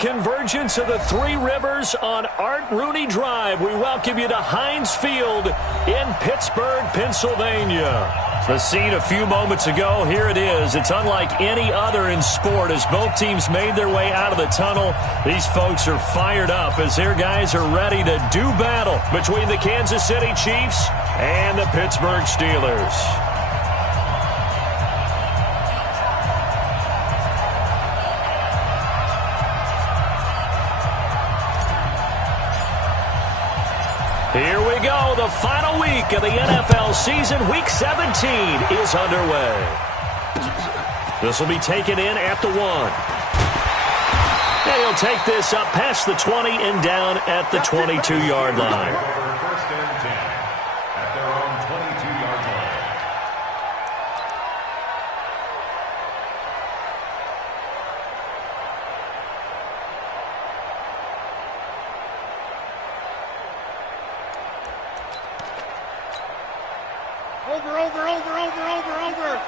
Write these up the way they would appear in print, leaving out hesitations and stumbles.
Convergence of the Three Rivers on Art Rooney Drive. We welcome you to Heinz Field in Pittsburgh, Pennsylvania. The scene a few moments ago, here it is. It's unlike any other in sport as both teams made their way out of the tunnel. These folks are fired up as their guys are ready to do battle between the Kansas City Chiefs and the Pittsburgh Steelers. Here we go. The final week of the NFL season. Week 17 is underway. This will be taken in at the 1. And he'll take this up past the 20 and down at the 22-yard line. First and 10 at their own 22-yard line. Over.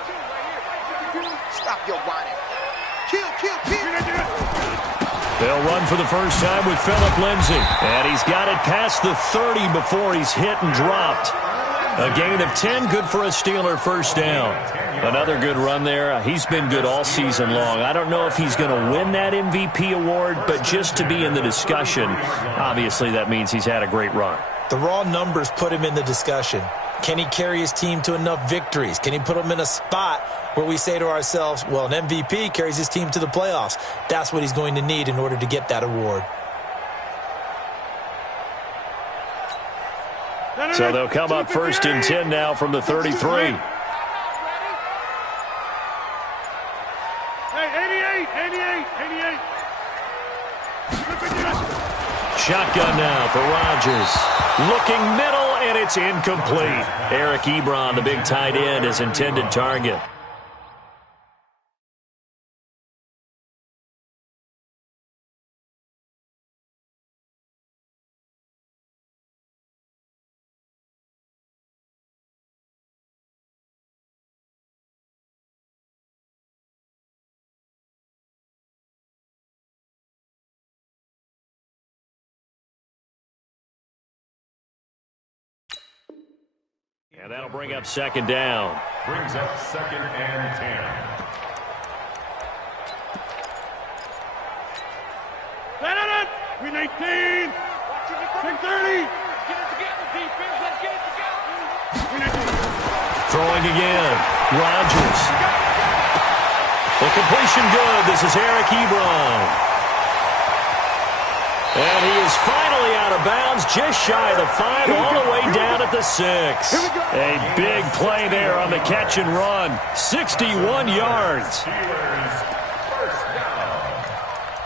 Stop your whining. Kill. They'll run for the first time with Phillip Lindsay. And he's got it past the 30 before he's hit and dropped. A gain of 10, good for a Steeler first down. Another good run there. He's been good all season long. I don't know if he's going to win that MVP award, but just to be in the discussion, obviously that means he's had a great run. The raw numbers put him in the discussion. Can he carry his team to enough victories? Can he put them in a spot where we say to ourselves, well, an MVP carries his team to the playoffs. That's what he's going to need in order to get that award. So they'll come up first and 10 now from the 33. Hey, 88. Shotgun now for Rodgers. Looking middle, and it's incomplete. Eric Ebron, the big tight end, is intended target. And that'll bring up second down. Brings up second and 10. Win 18. 10-30. Get it together, defense. Let's get it together. Throwing again. Rodgers. The completion good. This is Eric Ebron. And he is finally out of bounds, just shy of the 5, all the way down at the 6. A big play there on the catch and run. 61 yards. Steelers first down.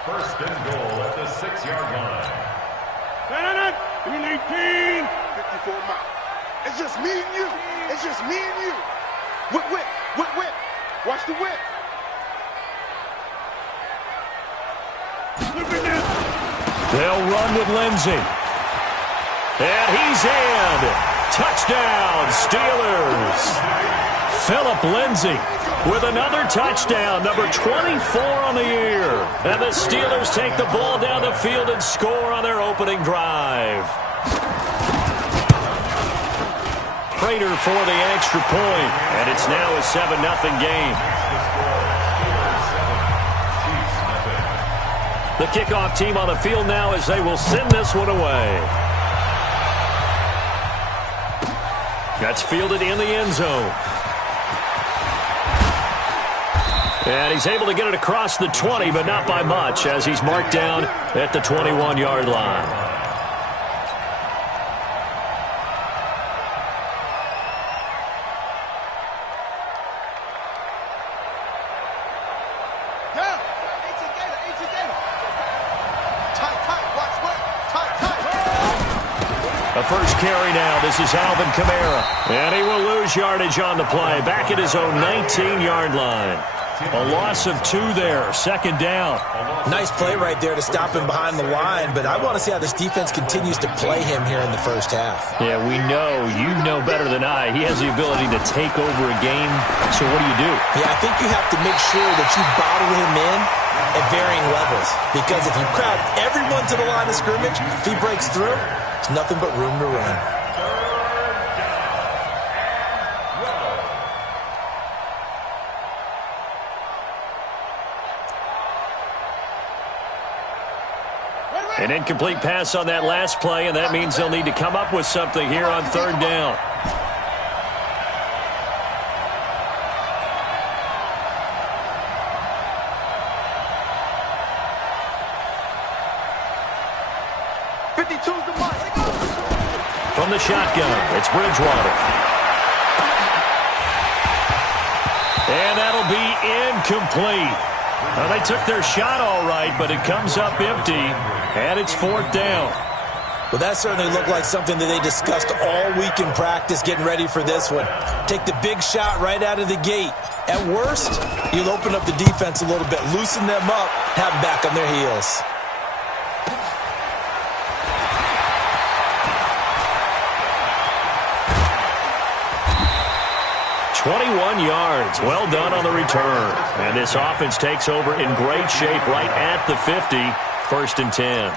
First and goal at the 6-yard line. Win 18. 54 miles. It's just me and you. Whip. Watch the whip. Look at this. They'll run with Lindsay. And he's in. Touchdown, Steelers. Phillip Lindsay with another touchdown, number 24 on the year. And the Steelers take the ball down the field and score on their opening drive. Prater for the extra point, and it's now a 7-0 game. The kickoff team on the field now as they will send this one away. That's fielded in the end zone. And he's able to get it across the 20, but not by much, as he's marked down at the 21-yard line. First carry now. This is Alvin Kamara. And he will lose yardage on the play. Back at his own 19-yard line. A loss of 2 there. Second down. Nice play right there to stop him behind the line, but I want to see how this defense continues to play him here in the first half. Yeah, we know. You know better than I. He has the ability to take over a game. So what do? Yeah, I think you have to make sure that you bottle him in at varying levels. Because if you crowd everyone to the line of scrimmage, if he breaks through, there's nothing but room to run. An incomplete pass on that last play, and that means they'll need to come up with something here on third down. From the shotgun, it's Bridgewater. And that'll be incomplete. Well, they took their shot all right, but it comes up empty, and it's fourth down. Well, that certainly looked like something that they discussed all week in practice getting ready for this one. Take the big shot right out of the gate. At worst, you'll open up the defense a little bit, loosen them up, have them back on their heels. 21 yards. Well done on the return. And this offense takes over in great shape right at the 50. First and 10.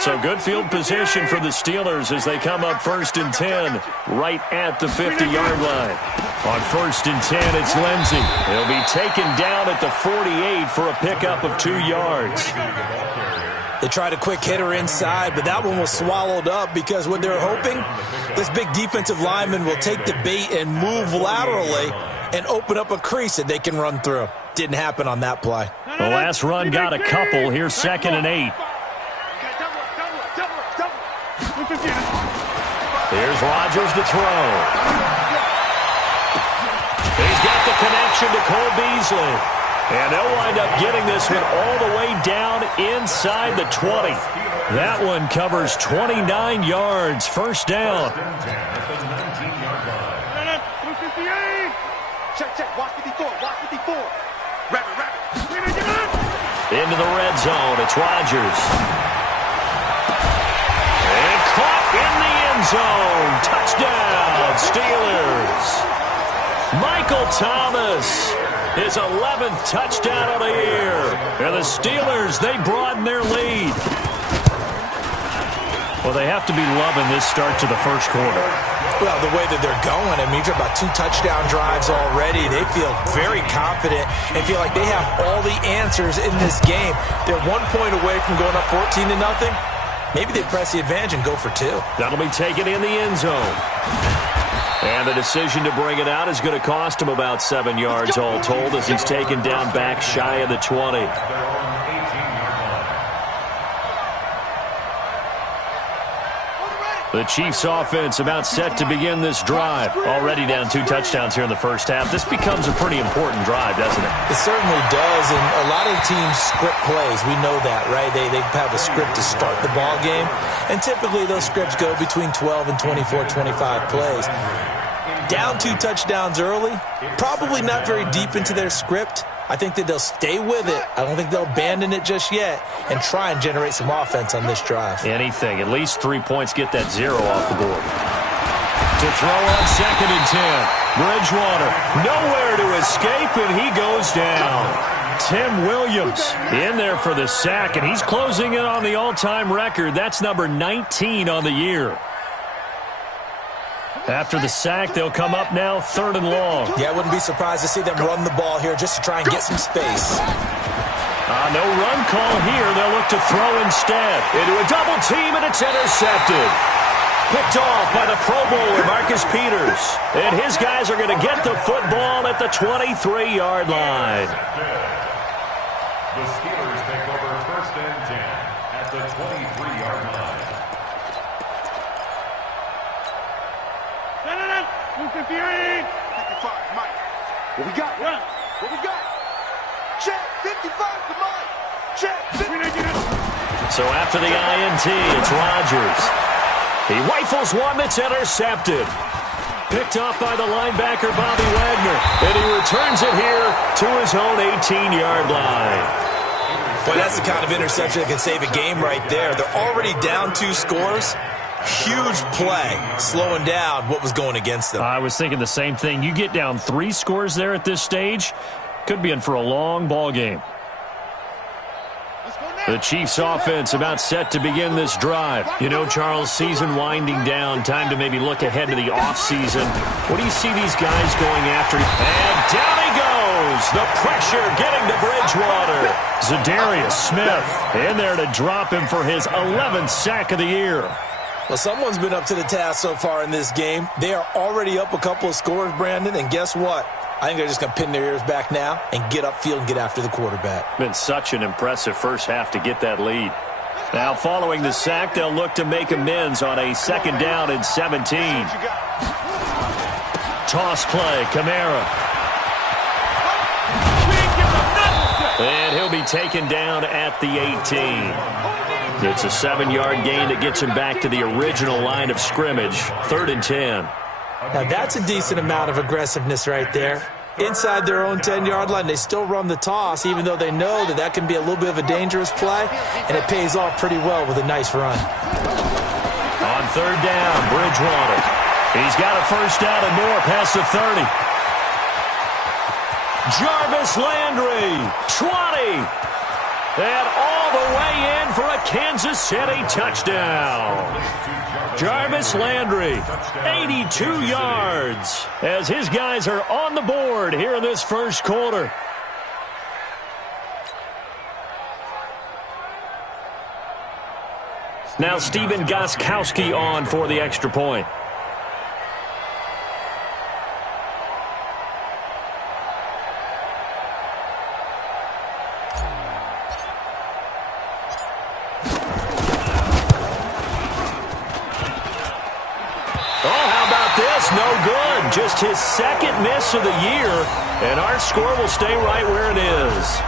So good field position for the Steelers as they come up first and 10 right at the 50-yard line. On first and 10, it's Lindsey. He'll be taken down at the 48 for a pickup of 2 yards. They tried a quick hitter inside, but that one was swallowed up because what they're hoping, this big defensive lineman will take the bait and move laterally and open up a crease that they can run through. Didn't happen on that play. The last run got a couple. Here's second and 8. Here's Rodgers to throw. He's got the connection to Cole Beasley. And they'll wind up getting this one all the way down inside the 20. That one covers 29 yards. First down. Check. Watch 54. Rabbit. Into the red zone. It's Rodgers. And caught in the end zone. Touchdown, Steelers. Michael Thomas. His 11th touchdown of the year. And the Steelers, they broaden their lead. Well, they have to be loving this start to the first quarter. Well, the way that they're going, I mean, you're about 2 touchdown drives already. They feel very confident and feel like they have all the answers in this game. They're 1 point away from going up 14-0. Maybe they press the advantage and go for 2. That'll be taken in the end zone. And the decision to bring it out is going to cost him about 7 yards all told as he's taken down back shy of the 20. The Chiefs offense about set to begin this drive. Already down 2 touchdowns here in the first half. This becomes a pretty important drive, doesn't it? It certainly does, and a lot of teams script plays. We know that, right? They have a script to start the ball game, and typically those scripts go between 12 and 24, 25 plays. Down 2 touchdowns early, probably not very deep into their script. I think that they'll stay with it. I don't think they'll abandon it just yet and try and generate some offense on this drive. Anything. At least 3 points, get that 0 off the board. To throw on second and 10. Bridgewater nowhere to escape, and he goes down. Tim Williams in there for the sack, and he's closing in on the all-time record. That's number 19 on the year. After the sack, they'll come up now 3rd and long. Yeah, I wouldn't be surprised to see them run the ball here just to try and get some space. No run call here. They'll look to throw instead. Into a double team, and it's intercepted. Picked off by the Pro Bowler, Marcus Peters. And his guys are going to get the football at the 23-yard line. The Steelers take over first and 10 at the 23-yard line. 55, Mike. What we got? Run. What we got? Check. 55 to Mike. Check. So after the INT, it's Rodgers. He rifles one that's intercepted. Picked off by the linebacker, Bobby Wagner. And he returns it here to his own 18-yard line. Boy, that's the kind of interception that can save a game right there. They're already down 2 scores. Huge play, slowing down what was going against them. I was thinking the same thing. You get down 3 scores there at this stage, Could be in for a long ball game. The Chiefs offense about set to begin this drive. You know, Charles, season winding down. Time to maybe look ahead to the offseason. What do you see these guys going after? And down he goes. The pressure getting to Bridgewater. Zadarius Smith in there to drop him for his 11th sack of the year. Well, someone's been up to the task so far in this game. They are already up a couple of scores, Brandon, and guess what? I think they're just going to pin their ears back now and get upfield and get after the quarterback. Been such an impressive first half to get that lead. Now, following the sack, they'll look to make amends on a 2nd down and 17. Toss play, Kamara. And he'll be taken down at the 18. It's a 7-yard gain that gets him back to the original line of scrimmage, 3rd and 10. Now, that's a decent amount of aggressiveness right there. Inside their own 10-yard line, they still run the toss, even though they know that that can be a little bit of a dangerous play, and it pays off pretty well with a nice run. On 3rd down, Bridgewater. He's got a 1st down and more past the 30. Jarvis Landry, 20. And all the way in for a Kansas City touchdown. Jarvis Landry, 82 yards, as his guys are on the board here in this first quarter. Now Stephen Gostkowski on for the extra point. No good. Just his 2nd miss of the year, and our score will stay right where it is.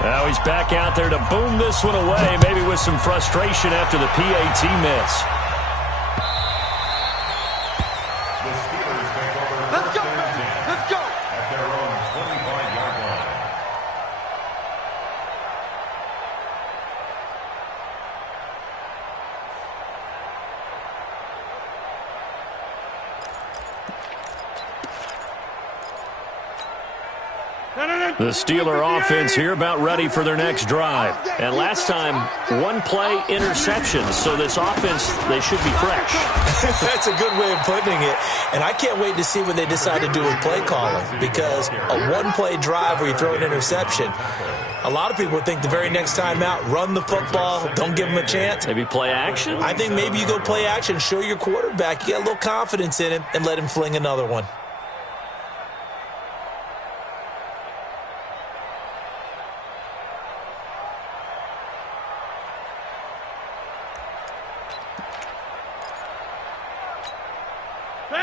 Now he's back out there to boom this one away, maybe with some frustration after the PAT miss. The Steeler offense here about ready for their next drive. And last time, 1-play interception. So this offense, they should be fresh. That's a good way of putting it. And I can't wait to see what they decide to do with play calling. Because a 1-play drive where you throw an interception, a lot of people think the very next time out, run the football, don't give them a chance. Maybe play action? I think maybe you go play action, show your quarterback, you get a little confidence in him, and let him fling another one.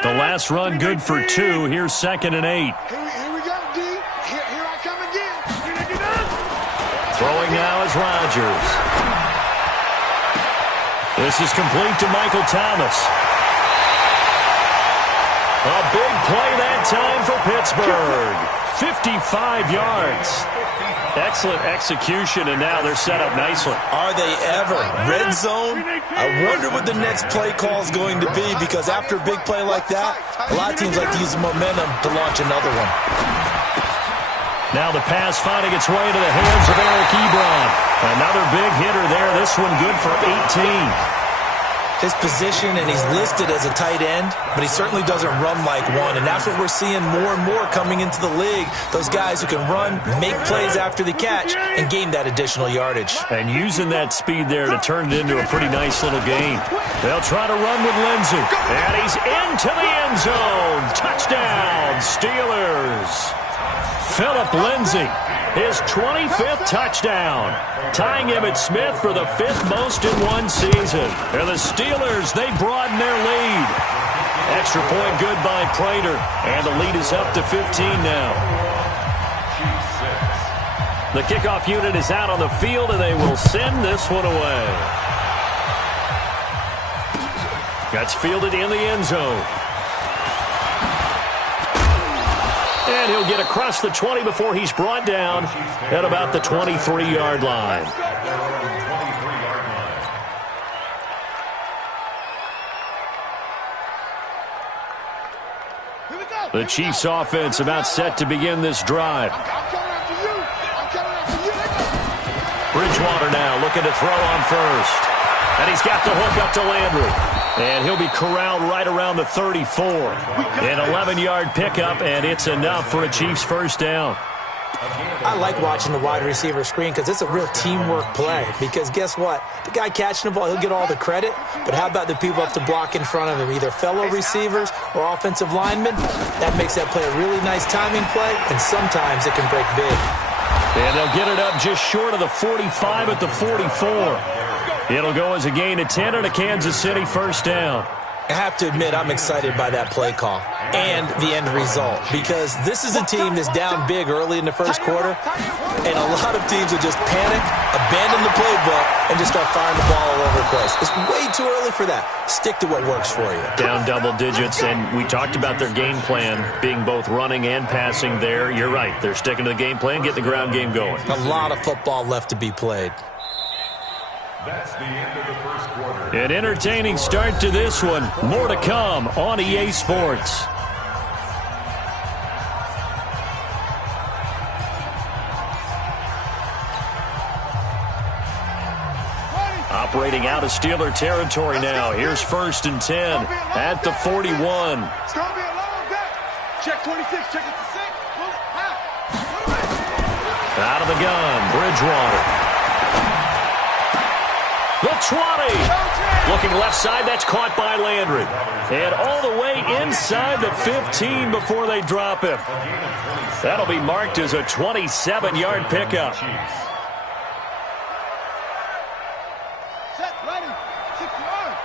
The last run good for 2. Here's 2nd and 8. Here we go, D. Here I come again. Throwing now is Rodgers. This is complete to Michael Thomas. A big play that time for Pittsburgh. 55 yards. Excellent execution, and now they're set up nicely. Are they ever? Red zone? I wonder what the next play call is going to be, because after a big play like that, a lot of teams like to use the momentum to launch another one. Now the pass finding its way into the hands of Eric Ebron. Another big hitter there. This one good for 18. His position, and he's listed as a tight end, but he certainly doesn't run like one, and that's what we're seeing more and more coming into the league. Those guys who can run, make plays after the catch, and gain that additional yardage. And using that speed there to turn it into a pretty nice little gain. They'll try to run with Lindsey, and he's into the end zone. Touchdown, Steelers. Phillip Lindsay, his 25th touchdown, tying Emmitt Smith for the 5th most in one season. And the Steelers, they broaden their lead. Extra point good by Prater, and the lead is up to 15 now. The kickoff unit is out on the field, and they will send this one away. That's fielded in the end zone. And he'll get across the 20 before he's brought down at about the 23-yard line. The Chiefs offense about set to begin this drive. Bridgewater now looking to throw on first. And he's got the hook up to Landry. And he'll be corralled right around the 34. An 11-yard pickup, and it's enough for a Chiefs first down. I like watching the wide receiver screen because it's a real teamwork play. Because guess what? The guy catching the ball, he'll get all the credit. But how about the people up to block in front of him, either fellow receivers or offensive linemen? That makes that play a really nice timing play, and sometimes it can break big. And they'll get it up just short of the 45 at the 44. It'll go as a gain of 10 and a Kansas City first down. I have to admit, I'm excited by that play call and the end result because this is a team that's down big early in the first quarter, and a lot of teams will just panic, abandon the playbook, and just start firing the ball all over the place. It's way too early for that. Stick to what works for you. Down double digits, and we talked about their game plan being both running and passing there. You're right. They're sticking to the game plan, getting the ground game going. A lot of football left to be played. That's the end of the first quarter. An entertaining start to this one. More to come on EA Sports. Operating out of Steeler territory now. Here's 1st and 10 at the 41. It's going to be a long day. Check 26, check it to 6. Out of the gun, Bridgewater. The 20. Looking left side, that's caught by Landry. And all the way inside the 15 before they drop him. That'll be marked as a 27-yard pickup. Set, ready, 6 yards.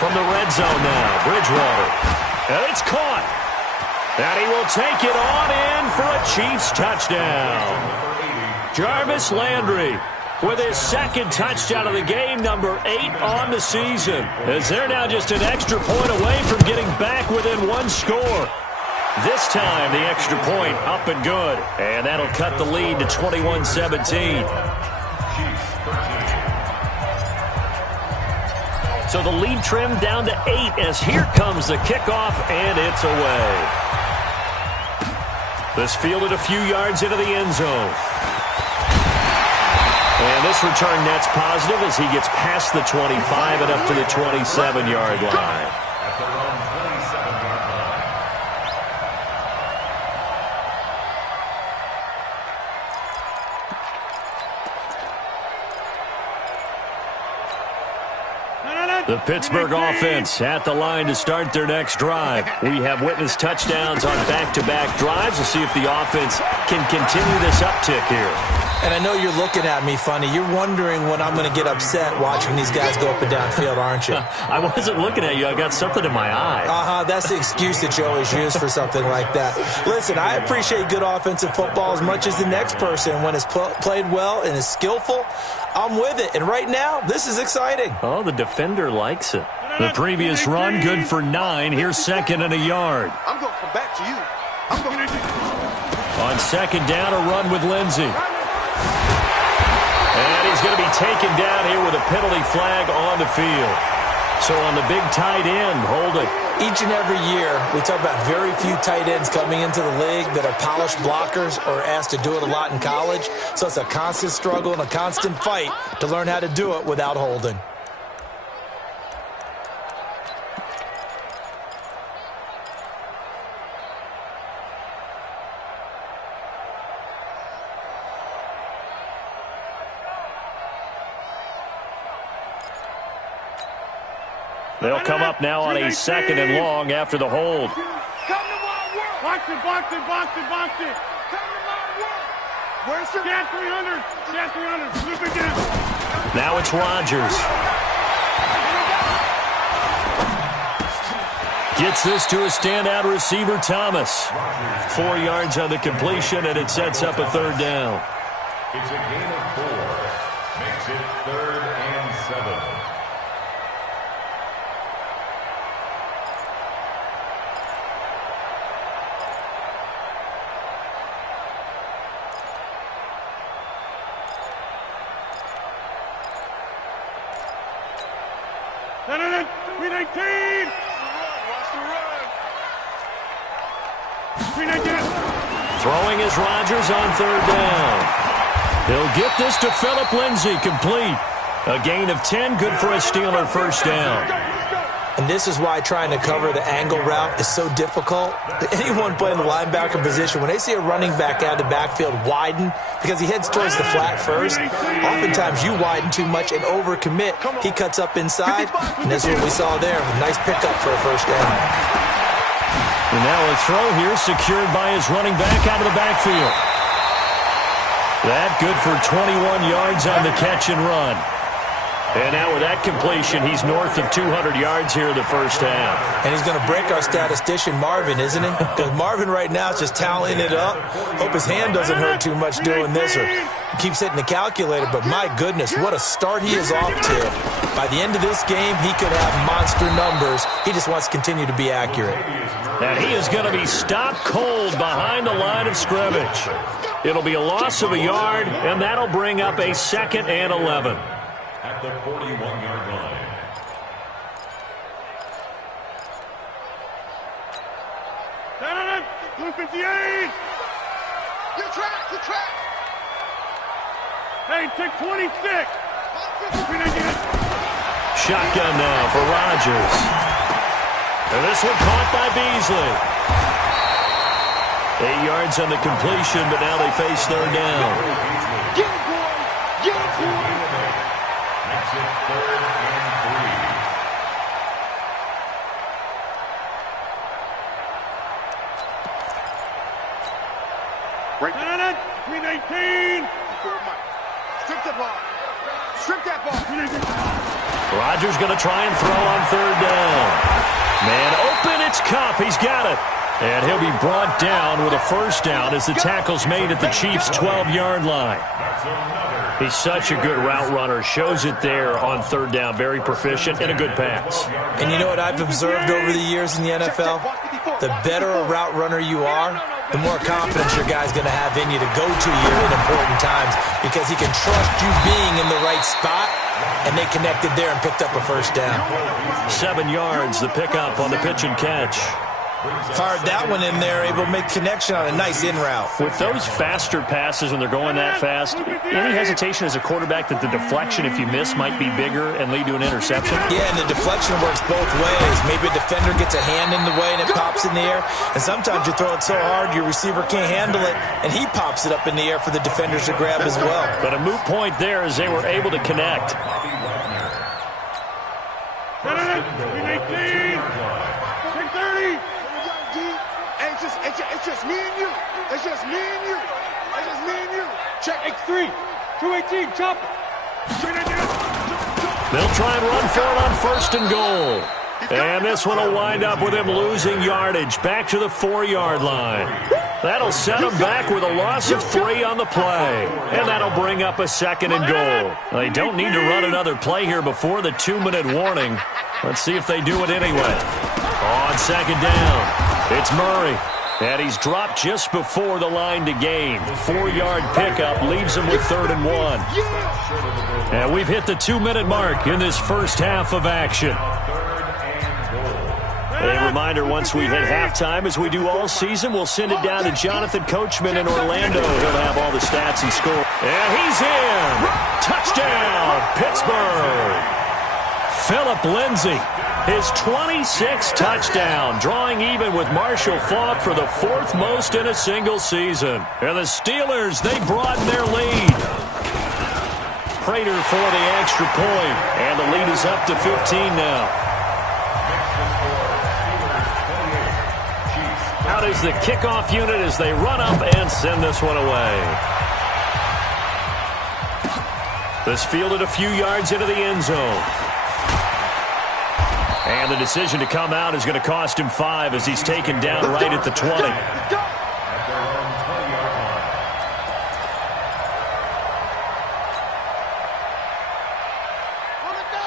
From the red zone now, Bridgewater. And it's caught. And he will take it on in for a Chiefs touchdown. Jarvis Landry with his second touchdown of the game, number 8 on the season. As they're now just an extra point away from getting back within one score. This time, the extra point up and good. And that'll cut the lead to 21-17. So the lead trimmed down to 8 as here comes the kickoff, and it's away. This fielded a few yards into the end zone. And this return net's positive as he gets past the 25 and up to the 27-yard line. At their own 27-yard line. The Pittsburgh offense at the line to start their next drive. We have witnessed touchdowns on back-to-back drives to see if the offense can continue this uptick here. And I know you're looking at me funny. You're wondering when I'm going to get upset watching these guys go up and down field, aren't you? I wasn't looking at you. I got something in my eye. That's the excuse that you always use for something like that. Listen, I appreciate good offensive football as much as the next person. When it's played well and is skillful, I'm with it. And right now, this is exciting. Oh, the defender likes it. The previous run, good for 9. Here's 2nd and a yard. I'm going to come back to you. On 2nd down, a run with Lindsey. And he's going to be taken down here with a penalty flag on the field. So on the big tight end, holding. Each and every year, we talk about very few tight ends coming into the league that are polished blockers or asked to do it a lot in college. So it's a constant struggle and a constant fight to learn how to do it without holding. They'll come up now on a 2nd and long after the hold. Come to my work. Box it. Come to my work. Where's the... Cat 300. Flip it down. Now it's Rodgers. Gets this to a standout receiver, Thomas. 4 yards on the completion, and it sets up a 3rd down. It's a gain of 4. Makes it 3rd and 7. 319. Throwing is Rodgers on third down. He'll get this to Philip Lindsay, complete. A gain of 10, good for a Steeler first down. And this is why trying to cover the angle route is so difficult. Anyone playing the linebacker position, when they see a running back out of the backfield widen, because he heads towards the flat first, oftentimes you widen too much and overcommit. He cuts up inside, and that's what we saw there. A nice pickup for a first down. And now a throw here secured by his running back out of the backfield. That good for 21 yards on the catch and run. And now with that completion, he's north of 200 yards here in the first half. And he's going to break our statistician Marvin, isn't he? Because Marvin right now is just tallying it up. Hope his hand doesn't hurt too much doing this, or he keeps hitting the calculator. But my goodness, what a start he is off to. By the end of this game, he could have monster numbers. He just wants to continue to be accurate. And he is going to be stopped cold behind the line of scrimmage. It'll be a loss of a yard, and that'll bring up a 2nd and 11. At the 41-yard line. Blue 58. You track. Hey, take 26. Shotgun now for Rodgers. And this one caught by Beasley. 8 yards on the completion, but now they face third down. Get it, boy. Get it, boy. Makes it 3rd and 3. Right. 319. Strip that ball. Strip that ball. Rodgers going to try and throw on third down. Man open, it's Kupp. He's got it. And he'll be brought down with a first down as the tackle's made at the Chiefs' 12-yard line. He's such a good route runner. Shows it there on third down. Very proficient and a good pass. And you know what I've observed over the years in the NFL? The better a route runner you are, the more confidence your guy's going to have in you to go to you in important times, because he can trust you being in the right spot, and they connected there and picked up a first down. 7 yards, the pickup on the pitch and catch. Fired that one in there, able to make connection on a nice in route. With those faster passes when they're going that fast, any hesitation as a quarterback that the deflection, if you miss, might be bigger and lead to an interception? Yeah, and the deflection works both ways. Maybe a defender gets a hand in the way and it pops in the air. And sometimes you throw it so hard your receiver can't handle it, and he pops it up in the air for the defenders to grab as well. But a moot point there as they were able to connect. 319. 630. It's just me and you. It's just me and you. It's just me and you. Check X3. 218. Chop it. They'll try and run for it on 1st and goal. And this one will wind up with him losing yardage back to the 4-yard line. That'll set him back with a loss of 3 on the play. And that'll bring up a 2nd and goal. They don't need to run another play here before the 2-minute warning. Let's see if they do it anyway. On 2nd down, it's Murray. And he's dropped just before the line to gain. 4-yard pickup leaves him with 3rd and 1. And we've hit the 2-minute mark in this first half of action. A reminder, once we hit halftime, as we do all season, we'll send it down to Jonathan Coachman in Orlando. He'll have all the stats and score. And he's in! Touchdown, Pittsburgh! Philip Lindsay, his 26th touchdown, drawing even with Marshall Faulk for the 4th most in a single season. And the Steelers, they broaden their lead. Prater for the extra point, and the lead is up to 15 now. Out is the kickoff unit as they run up and send this one away. This fielded a few yards into the end zone. And the decision to come out is going to cost him 5 as he's taken down right at the 20.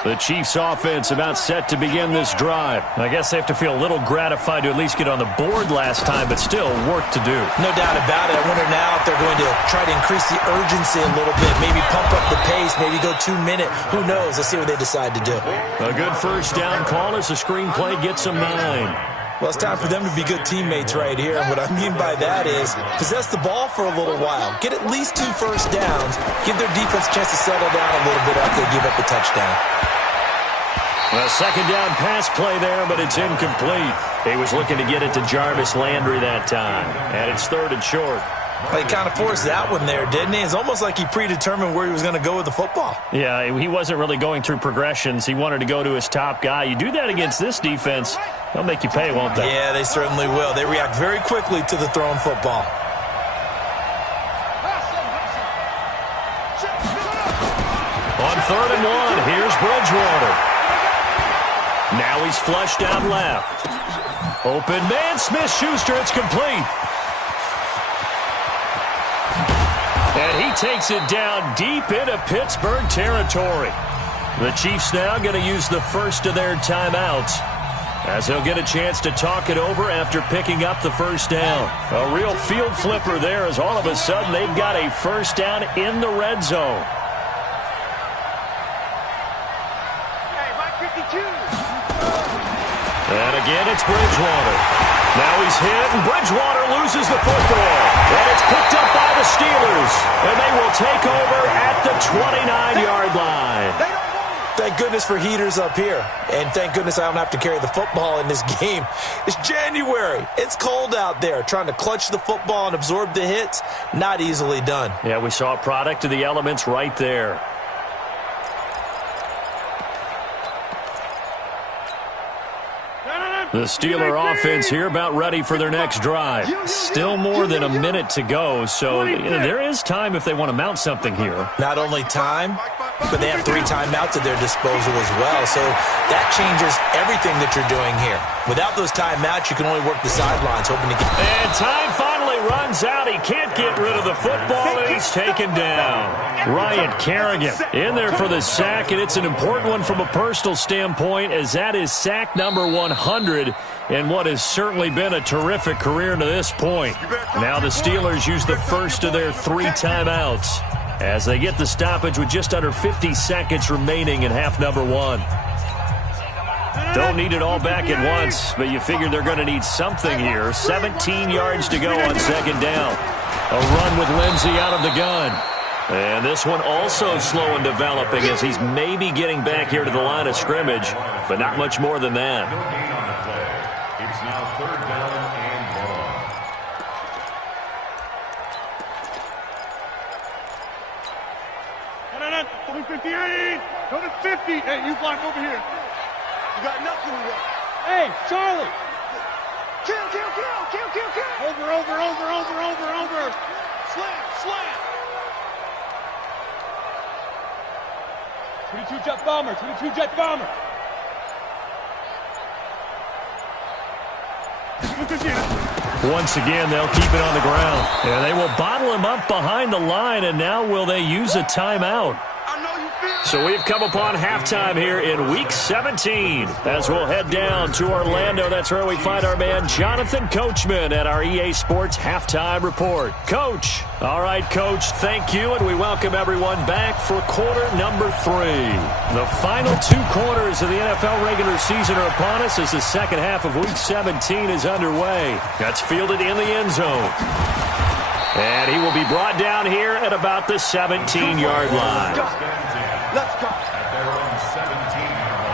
The Chiefs offense about set to begin this drive. I guess they have to feel a little gratified to at least get on the board last time, but still work to do. No doubt about it. I wonder now if they're going to try to increase the urgency a little bit, maybe pump up the pace, maybe go 2 minute. Who knows? Let's see what they decide to do. A good first down call as the screenplay gets them 9. Well, it's time for them to be good teammates right here. And what I mean by that is possess the ball for a little while. Get at least 2 first downs. Give their defense a chance to settle down a little bit after they give up a touchdown. A second down pass play there, but it's incomplete. He was looking to get it to Jarvis Landry that time. And it's 3rd and short. Well, he kind of forced that one there, didn't he? It's almost like he predetermined where he was going to go with the football. Yeah, he wasn't really going through progressions. He wanted to go to his top guy. You do that against this defense, they'll make you pay, won't they? Yeah, they certainly will. They react very quickly to the thrown football. On 3rd and 1, here's Bridgewater. Now he's flushed out left. Open man, Smith-Schuster, it's complete. And he takes it down deep into Pittsburgh territory. The Chiefs now going to use the first of their timeouts, as they'll get a chance to talk it over after picking up the first down. A real field flipper there, as all of a sudden they've got a first down in the red zone. Hey, Mike 52. And again, it's Bridgewater. Now he's hit, and Bridgewater loses the football. And it's picked up by the Steelers. And they will take over at the 29-yard line. Thank goodness for heaters up here. And thank goodness I don't have to carry the football in this game. It's January. It's cold out there. Trying to clutch the football and absorb the hits, not easily done. Yeah, we saw a product of the elements right there. The Steeler offense here about ready for their next drive. Still more than a minute to go, so there is time if they want to mount something here. Not only time, but they have 3 timeouts at their disposal as well, so that changes everything that you're doing here. Without those timeouts, you can only work the sidelines, hoping to get... And time finally runs out. He can't get rid of the football, and he's taken down. Ryan Kerrigan in there for the sack, and it's an important one from a personal standpoint, as that is sack number 100 in what has certainly been a terrific career to this point. Now the Steelers use the first of their 3 timeouts as they get the stoppage with just under 50 seconds remaining in half number 1. Don't need it all back at once, but you figure they're going to need something here. 17 yards to go on second down. A run with Lindsey out of the gun. And this one also slow in developing as he's maybe getting back here to the line of scrimmage, but not much more than that. No gain on the play. It's now 3rd down and 1. 58. Go to 50. Hey, you block over here. You got nothing to do. Hey, Charlie. Kill. Over. Slam. 22 jet bomber. Once again, they'll keep it on the ground. And they will bottle him up behind the line, and now will they use a timeout? So we've come upon halftime here in Week 17 as we'll head down to Orlando. That's where we find our man Jonathan Coachman at our EA Sports Halftime Report. Coach. All right, Coach, thank you, and we welcome everyone back for quarter number 3. The final 2 quarters of the NFL regular season are upon us as the second half of Week 17 is underway. That's fielded in the end zone. And he will be brought down here at about the 17-yard line. Let's go. At their own 17-yard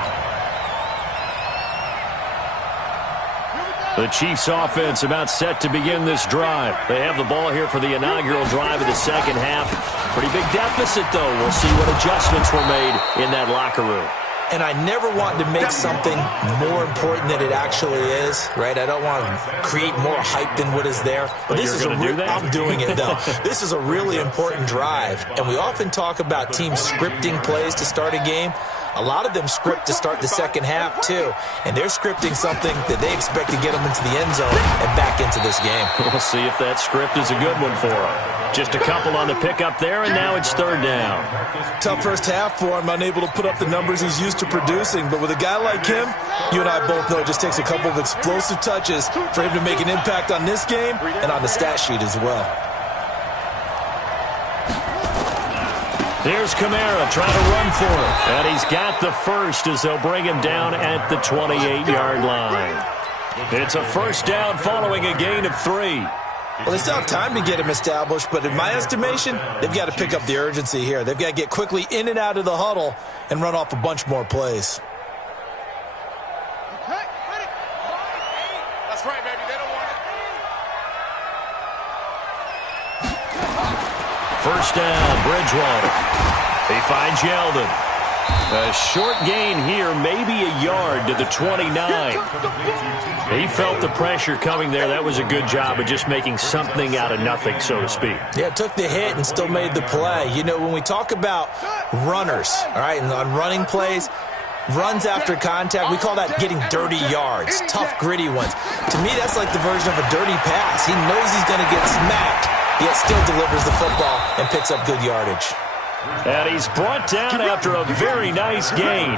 line. The Chiefs offense about set to begin this drive. They have the ball here for the inaugural drive of the second half. Pretty big deficit, though. We'll see what adjustments were made in that locker room. And I never want to make something more important than it actually is, right? I don't want to create more hype than what is there. But this is I'm doing it, though. This is a really important drive. And we often talk about teams scripting plays to start a game. A lot of them script to start the second half, too. And they're scripting something that they expect to get them into the end zone and back into this game. We'll see if that script is a good one for them. Just a couple on the pickup there, and now it's 3rd down. Tough first half for him, unable to put up the numbers he's used to producing. But with a guy like him, you and I both know it just takes a couple of explosive touches for him to make an impact on this game and on the stat sheet as well. Here's Kamara trying to run for it. And he's got the first as they'll bring him down at the 28-yard line. It's a first down following a gain of 3. Well, they still have time to get him established, but in my estimation, they've got to pick up the urgency here. They've got to get quickly in and out of the huddle and run off a bunch more plays. That's right, baby. They don't want it. First down, Bridgewater. He finds Yeldon. A short gain here, maybe a yard to the 29. He felt the pressure coming there. That was a good job of just making something out of nothing, so to speak. Yeah, took the hit and still made the play. You know, when we talk about runners, all right, and on running plays, runs after contact, we call that getting dirty yards, tough, gritty ones. To me, that's like the version of a dirty pass. He knows he's going to get smacked, yet still delivers the football and picks up good yardage. And he's brought down after a very nice gain.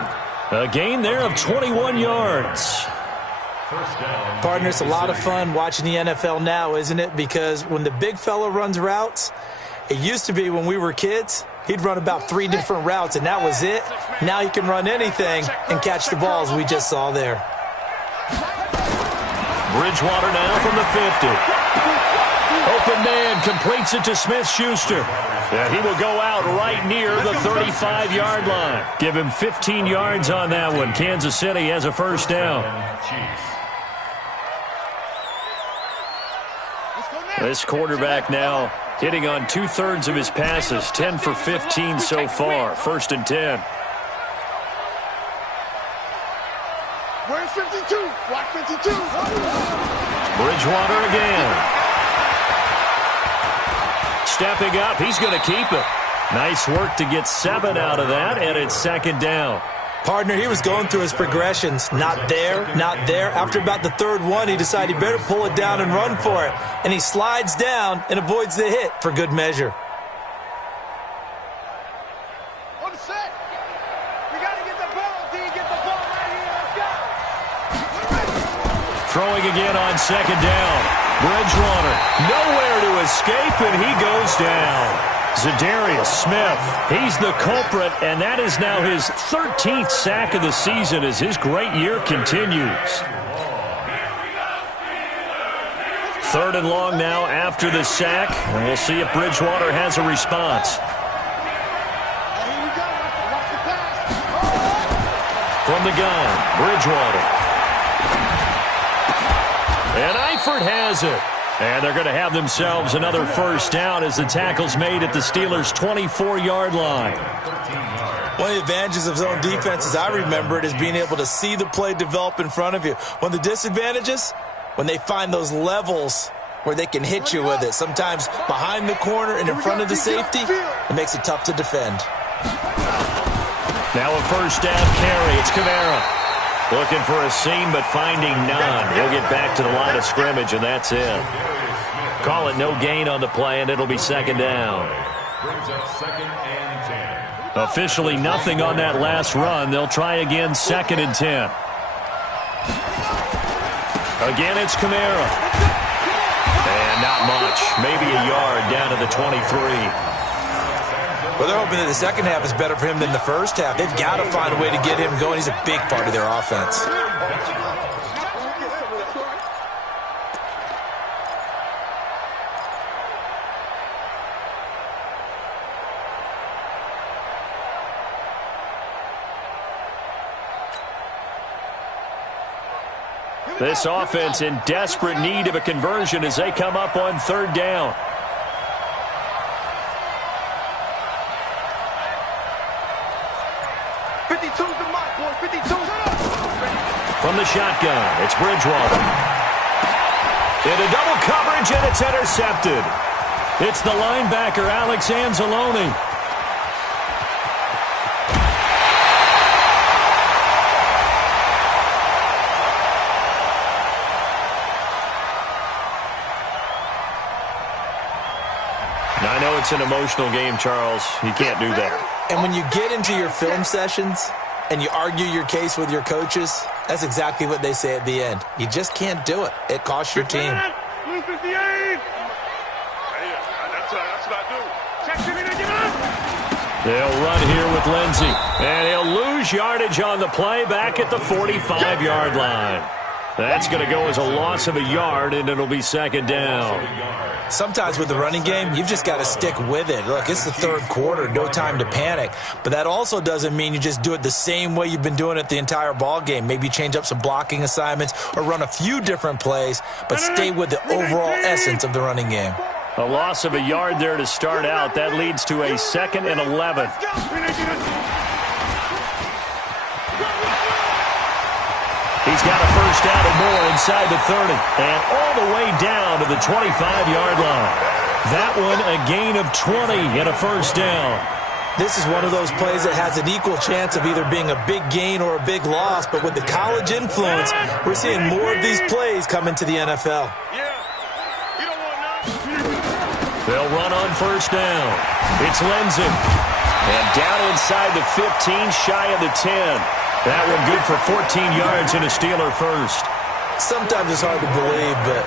A gain there of 21 yards. Partner, it's a lot of fun watching the NFL now, isn't it? Because when the big fella runs routes, it used to be when we were kids, he'd run about 3 different routes, and that was it. Now he can run anything and catch the balls we just saw there. Bridgewater now from the 50. Open man completes it to Smith-Schuster. And he will go out right near the 35-yard line. Give him 15 yards on that one. Kansas City has a first down. This quarterback now hitting on 2/3 of his passes, 10 for 15 so far. First and 10. Where's 52? Watch 52. Bridgewater again. Stepping up, he's going to keep it. Nice work to get 7 out of that, and it's second down. Partner, he was going through his progressions. Not there, not there. After about the 3rd one, he decided he better pull it down and run for it. And he slides down and avoids the hit for good measure. On the set. We got to get the ball. D, get the ball right here. Let's go. Throwing again on second down. Bridgewater nowhere to escape, and he goes down. Zadarius Smith, he's the culprit, and that is now his 13th sack of the season as his great year continues. 3rd and long now after the sack, and we'll see if Bridgewater has a response. From the gun, Bridgewater. And Eifert has it. And they're going to have themselves another first down as the tackle's made at the Steelers' 24-yard line. One of the advantages of zone defense, as I remember it, is being able to see the play develop in front of you. One of the disadvantages, when they find those levels where they can hit you with it, sometimes behind the corner and in front of the safety, it makes it tough to defend. Now a first down carry. It's Kamara. Looking for a seam, but finding none. He'll get back to the line of scrimmage, and that's it. Call it no gain on the play, and it'll be second down. Brings up 2nd and 10. Officially nothing on that last run. They'll try again, 2nd and 10. Again, it's Kamara. And not much. Maybe a yard down to the 23. Well, they're hoping that the second half is better for him than the first half. They've got to find a way to get him going. He's a big part of their offense. This offense in desperate need of a conversion as they come up on 3rd down. From the shotgun, it's Bridgewater. Into double coverage, and it's intercepted. It's the linebacker, Alex Anzalone. I know it's an emotional game, Charles. You can't do that. And when you get into your film sessions and you argue your case with your coaches, that's exactly what they say at the end. You just can't do it. It costs your team. Blue 58. That's what I do. They'll run here with Lindsey. And he'll lose yardage on the play back at the 45-yard line. That's going to go as a loss of a yard, and it'll be second down. Sometimes with the running game, you've just got to stick with it. Look, it's the third quarter, no time to panic. But that also doesn't mean you just do it the same way you've been doing it the entire ball game. Maybe change up some blocking assignments or run a few different plays, but stay with the overall essence of the running game. A loss of a yard there to start out. That leads to a 2nd and 11. He's got a first down and more inside the 30. And all the way down to the 25-yard line. That one a gain of 20 and a first down. This is one of those plays that has an equal chance of either being a big gain or a big loss. But with the college influence, we're seeing more of these plays come into the NFL. They'll run on first down. It's Lindsey. And down inside the 15, shy of the 10. That one good for 14 yards and a Steeler first. Sometimes it's hard to believe, but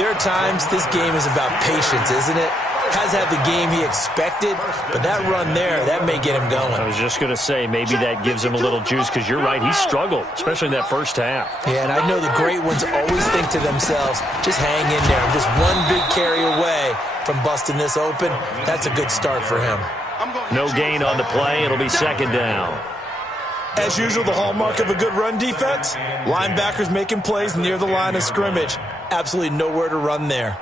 there are times this game is about patience, isn't it? Has had the game he expected, but that run there, that may get him going. I was just going to say, maybe that gives him a little juice, because you're right, he struggled, especially in that first half. Yeah, and I know the great ones always think to themselves, just hang in there. Just one big carry away from busting this open. That's a good start for him. No gain on the play. It'll be second down. As usual, the hallmark of a good run defense, linebackers making plays near the line of scrimmage. Absolutely nowhere to run there.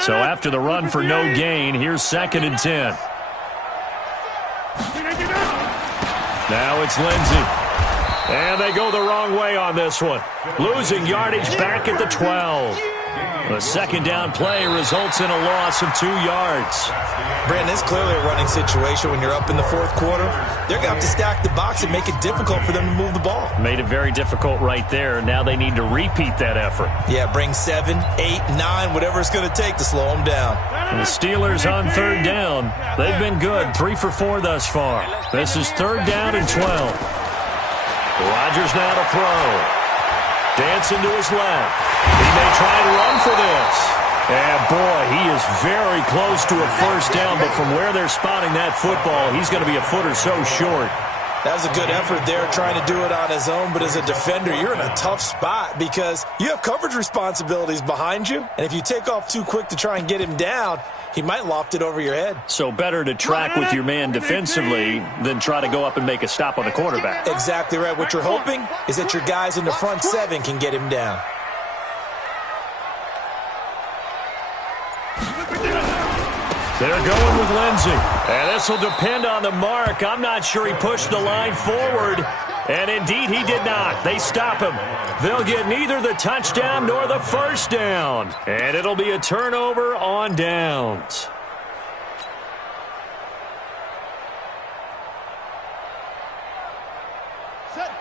So after the run for no gain, here's 2nd and 10. Now it's Lindsey. And they go the wrong way on this one. Losing yardage back at the 12. A second down play results in a loss of 2 yards. Brandon, it's clearly a running situation when you're up in the fourth quarter. They're going to have to stack the box and make it difficult for them to move the ball. Made it very difficult right there. Now they need to repeat that effort. Yeah, bring 7, 8, 9, whatever it's going to take to slow them down. And the Steelers on third down. They've been good, 3 for 4 thus far. This is 3rd down and 12. Rodgers now to throw. Dancing to his left. He may try and run for this. And, boy, he is very close to a first down, but from where they're spotting that football, he's going to be a foot or so short. That was a good effort there, trying to do it on his own. But as a defender, you're in a tough spot because you have coverage responsibilities behind you. And if you take off too quick to try and get him down, he might loft it over your head. So better to track with your man defensively than try to go up and make a stop on the quarterback. Exactly right. What you're hoping is that your guys in the front 7 can get him down. They're going with Lindsey. And this will depend on the mark. I'm not sure he pushed the line forward. And indeed, he did not. They stop him. They'll get neither the touchdown nor the first down. And it'll be a turnover on downs.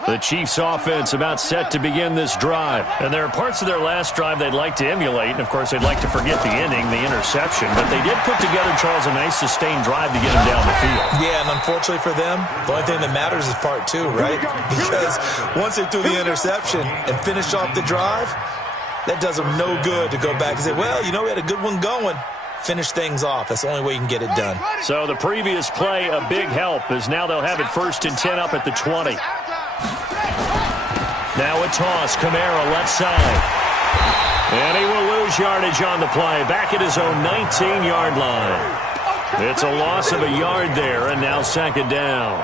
The Chiefs offense about set to begin this drive. And there are parts of their last drive they'd like to emulate. And, of course, they'd like to forget the ending, the interception. But they did put together, Charles, a nice sustained drive to get them down the field. Yeah, and unfortunately for them, the only thing that matters is part 2, right? Because once they threw the interception and finished off the drive, that does them no good to go back and say, well, you know, we had a good one going. Finish things off. That's the only way you can get it done. So the previous play, a big help, as now they'll have it 1st and 10 up at the 20. Now a toss, Kamara left side. And he will lose yardage on the play, back at his own 19-yard line. It's a loss of a yard there, and now 2nd down.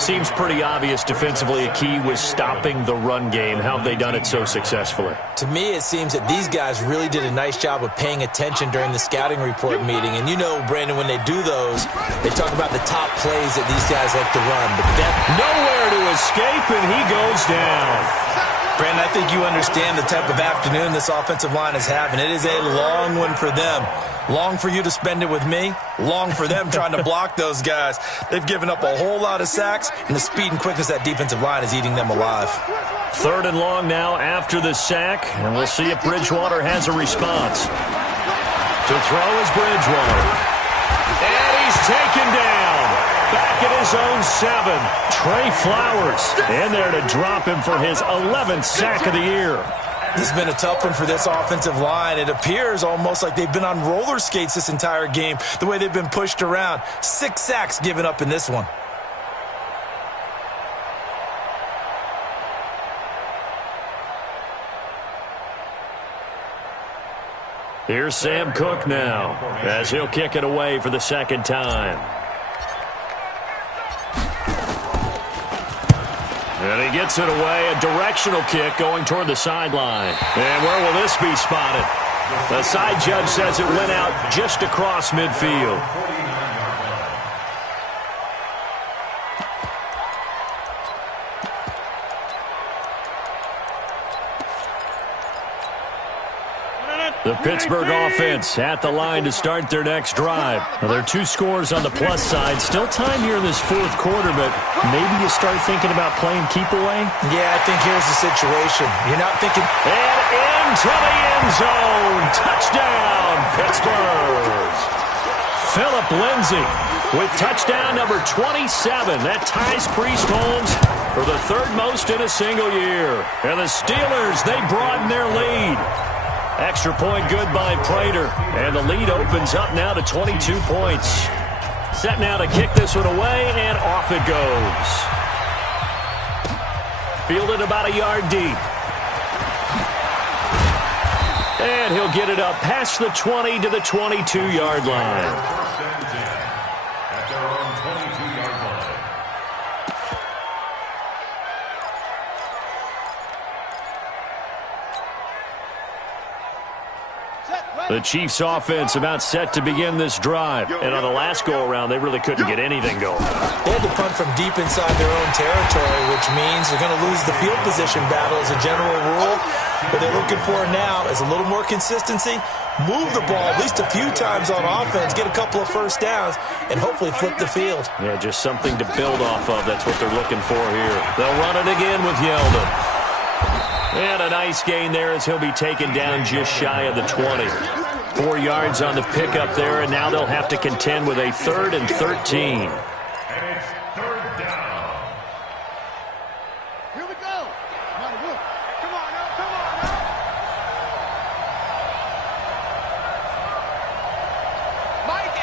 Seems pretty obvious defensively a key was stopping the run game. How have they done it so successfully? To me, it seems that these guys really did a nice job of paying attention during the scouting report meeting. And you know, Brandon, when they do those, they talk about the top plays that these guys like to run. But nowhere to escape, and he goes down. Brandon, I think you understand the type of afternoon this offensive line is having. It is a long one for them. Long for you to spend it with me. Long for them trying to block those guys. They've given up a whole lot of sacks, and the speed and quickness of that defensive line is eating them alive. 3rd and long now after the sack, and we'll see if Bridgewater has a response. To throw is Bridgewater. And he's taken down. Back at his own 7. Trey Flowers in there to drop him for his 11th sack of the year. This has been a tough one for this offensive line. It appears almost like they've been on roller skates this entire game, the way they've been pushed around. 6 sacks given up in this one. Here's Sam Cook now, as he'll kick it away for the second time. And he gets it away, a directional kick going toward the sideline. And where will this be spotted? The side judge says it went out just across midfield. The Pittsburgh offense at the line to start their next drive. Well, there are 2 scores on the plus side. Still time here in this fourth quarter, but maybe you start thinking about playing keep away? Yeah, I think here's the situation. You're not thinking... And into the end zone. Touchdown, Pittsburgh. Phillip Lindsay with touchdown number 27. That ties Priest Holmes for the 3rd most in a single year. And the Steelers, they broaden their lead. Extra point good by Prater, and the lead opens up now to 22 points. Set now to kick this one away, and off it goes. Fielded about a yard deep. And he'll get it up past the 20 to the 22-yard line. First and 10 at their own 22-yard line. The Chiefs offense about set to begin this drive. And on the last go-around, they really couldn't get anything going. They had to punt from deep inside their own territory, which means they're going to lose the field position battle as a general rule. What they're looking for now is a little more consistency, move the ball at least a few times on offense, get a couple of first downs, and hopefully flip the field. Yeah, just something to build off of. That's what they're looking for here. They'll run it again with Yeldon. And a nice gain there as he'll be taken down just shy of the 20. 4 yards on the pickup there, and now they'll have to contend with a 3rd and 13. And it's 3rd down. Here we go. Come on now, come on now. Mike 8.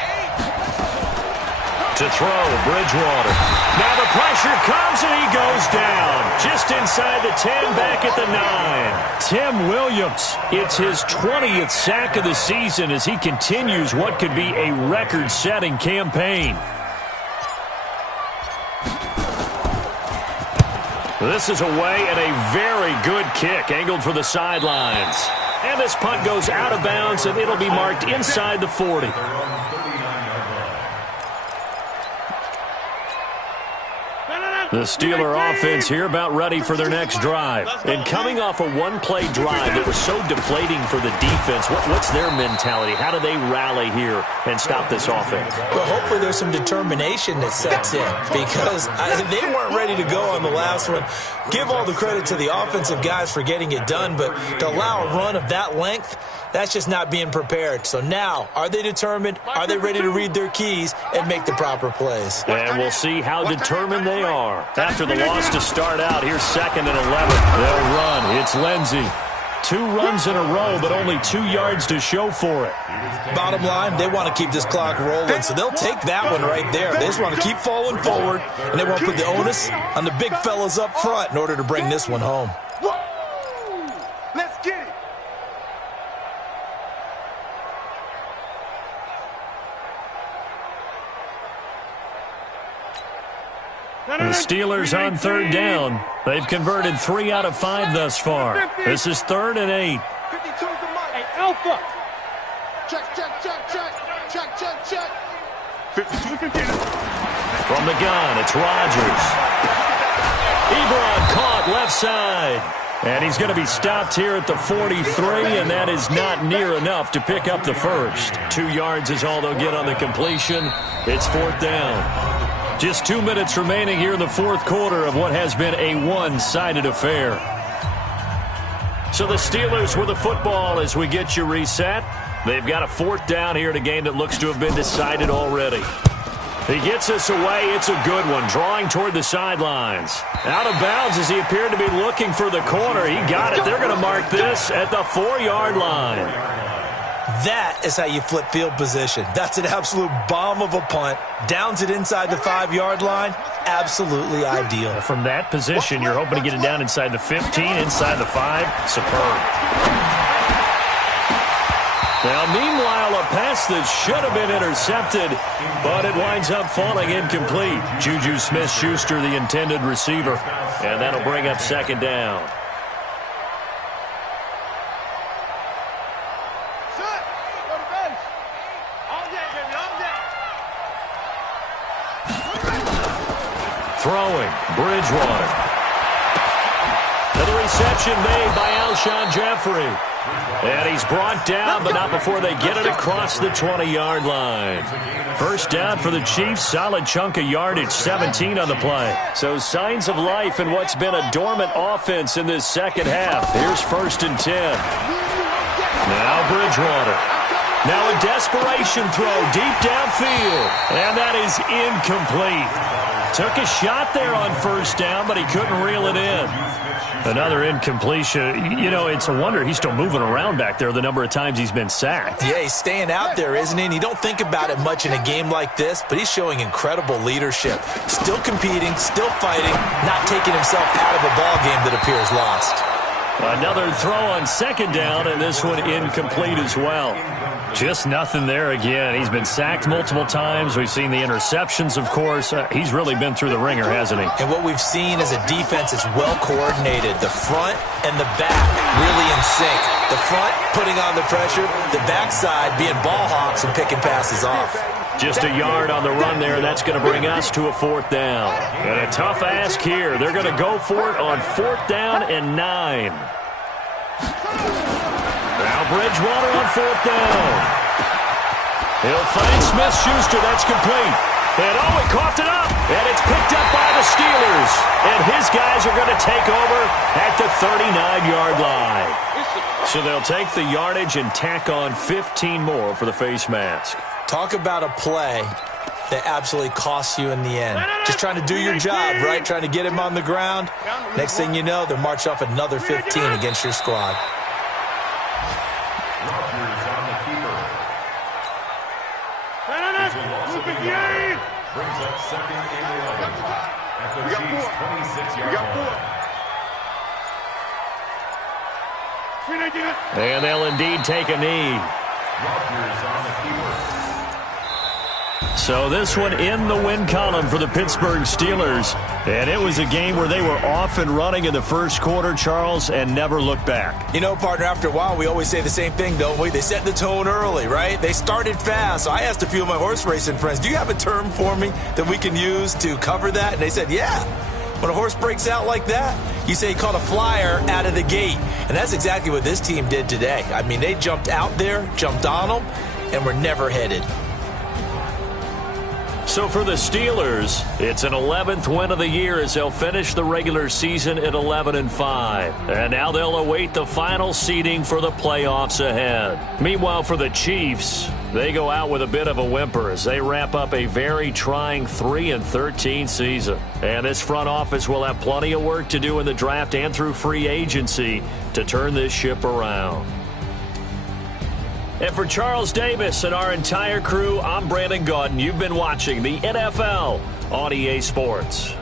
To throw, Bridgewater. Now the pressure comes and he goes down. Just inside the 10, back at the 9. Tim Williams, it's his 20th sack of the season as he continues what could be a record-setting campaign. This is away and a very good kick, angled for the sidelines. And this punt goes out of bounds, and it'll be marked inside the 40. The Steeler offense here about ready for their next drive. And coming off a one-play drive that was so deflating for the defense, what's their mentality? How do they rally here and stop this offense? Well, hopefully there's some determination that sets in because they weren't ready to go on the last one. Give all the credit to the offensive guys for getting it done, but to allow a run of that length, that's just not being prepared. So now, are they determined? Are they ready to read their keys and make the proper plays? And we'll see how determined they are. After the loss to start out, here's 2nd and 11. They'll run. It's Lindsay. 2 runs in a row, but only 2 yards to show for it. Bottom line, they want to keep this clock rolling, so they'll take that one right there. They just want to keep falling forward, and they won't put the onus on the big fellas up front in order to bring this one home. Let's get it. The Steelers on 3rd down. They've converted 3 out of 5 thus far. This is 3rd and 8. 52's the mic. Hey, Alpha. Check, check, check, check. Check, check, check. 52 can get it. From the gun, it's Rodgers. Ebron caught left side. And he's going to be stopped here at the 43, and that is not near enough to pick up the first. 2 yards is all they'll get on the completion. It's 4th down. Just 2 minutes remaining here in the fourth quarter of what has been a one-sided affair. So the Steelers with the football as we get you reset. They've got a 4th down here in a game that looks to have been decided already. He gets us away. It's a good one, drawing toward the sidelines. Out of bounds as he appeared to be looking for the corner. He got it. They're going to mark this at the 4-yard line. That is how you flip field position. That's an absolute bomb of a punt. Downs it inside the 5-yard line. Absolutely ideal. From that position, you're hoping to get it down inside the 15, inside the 5. Superb. Now, meanwhile, a pass that should have been intercepted, but it winds up falling incomplete. Juju Smith-Schuster, the intended receiver, and that'll bring up second down. Throwing, Bridgewater. And the reception made by Alshon Jeffrey. And he's brought down, but not before they get it across the 20-yard line. First down for the Chiefs. Solid chunk of yardage, 17 on the play. So signs of life in what's been a dormant offense in this second half. Here's 1st and 10. Now Bridgewater. Now a desperation throw deep downfield. And that is incomplete. Took a shot there on first down, but he couldn't reel it in. Another incompletion. You know, it's a wonder he's still moving around back there the number of times he's been sacked. Yeah, he's staying out there, isn't he? And you don't think about it much in a game like this, but he's showing incredible leadership. Still competing, still fighting, not taking himself out of a ball game that appears lost. Another throw on second down, and this one incomplete as well. Just nothing there again. He's been sacked multiple times. We've seen the interceptions, of course. He's really been through the ringer, hasn't he? And what we've seen is a defense that's well coordinated. The front and the back really in sync. The front putting on the pressure, the backside being ball hawks and picking passes off. Just a yard on the run there. That's going to bring us to a 4th down. And a tough ask here. They're going to go for it on 4th down and 9. Now Bridgewater on 4th down. He'll find Smith-Schuster. That's complete. And he coughed it up. And it's picked up by the Steelers. And his guys are going to take over at the 39-yard line. So they'll take the yardage and tack on 15 more for the face mask. Talk about a play that absolutely costs you in the end. Just trying to do your job, right? Trying to get him on the ground. Next thing you know, they'll march off another 15 against your squad. Brings up 2nd and 11 at the Chiefs' 26-yard line. And they'll indeed take a knee. Rodgers on the keeper. So this one in the win column for the Pittsburgh Steelers. And it was a game where they were off and running in the first quarter, Charles, and never looked back. You know, partner, after a while, we always say the same thing, don't we? They set the tone early, right? They started fast. So I asked a few of my horse racing friends, do you have a term for me that we can use to cover that? And they said, yeah. When a horse breaks out like that, you say he caught a flyer out of the gate. And that's exactly what this team did today. I mean, they jumped out there, jumped on them, and were never headed. So for the Steelers, it's an 11th win of the year as they'll finish the regular season at 11-5. And now they'll await the final seeding for the playoffs ahead. Meanwhile, for the Chiefs, they go out with a bit of a whimper as they wrap up a very trying 3-13 season. And this front office will have plenty of work to do in the draft and through free agency to turn this ship around. And for Charles Davis and our entire crew, I'm Brandon Gaudin. You've been watching the NFL on EA Sports.